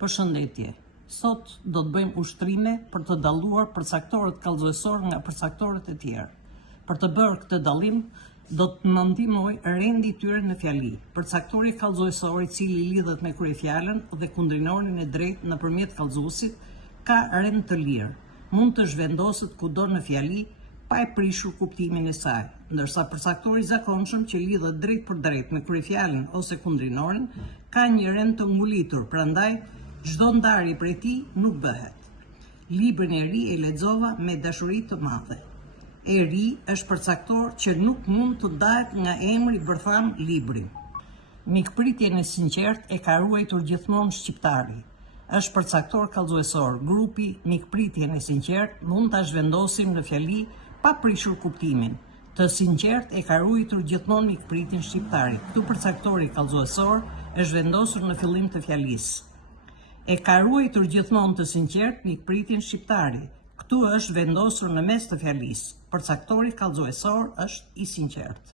Përshëndetje. Sot do të bëjmë ushtrime për të dalluar përcaktorët kallëzuesor nga përcaktorët e tjerë. Për të bërë këtë dallim, do të më ndihmoj rendi i tyre në fjali. Përcaktori kallëzuesor i cili lidhet me kryefjalën dhe kundrinorin e drejtë nëpërmjet kallëzuesit ka rend të lirë. Mund të zhvendoset kudo në fjali pa e prishur kuptimin e saj, ndërsa përcaktori i zakonshëm që lidhet drejt për drejt me kryefjalën ose kundrinorin ka një rend të ngulitur, prandaj çdo ndarje prej tij nuk bëhet. Librin e ri e lexova me dashuri të madhe. E ri është përcaktor që nuk mund të ndahet nga emri bërtham libri. Mikpritjen e sinqertë e ka ruajtur gjithmonë shqiptari. Është përcaktor kallëzuesor. Grupi mikpritjen e sinqertë mund ta zhvendosim në fjali pa prishur kuptimin. Të sinqertë e ka ruajtur gjithmonë mikpritjen shqiptari. Këtu përcaktori kallëzuesor është vendosur në fillim të fjalisë. E ka ruajtur gjithmonë të sinqertë mikpritjen shqiptari. Këtu është vendosur në mes të fjalisë. Përcaktori kallëzuesor është i sinqertë.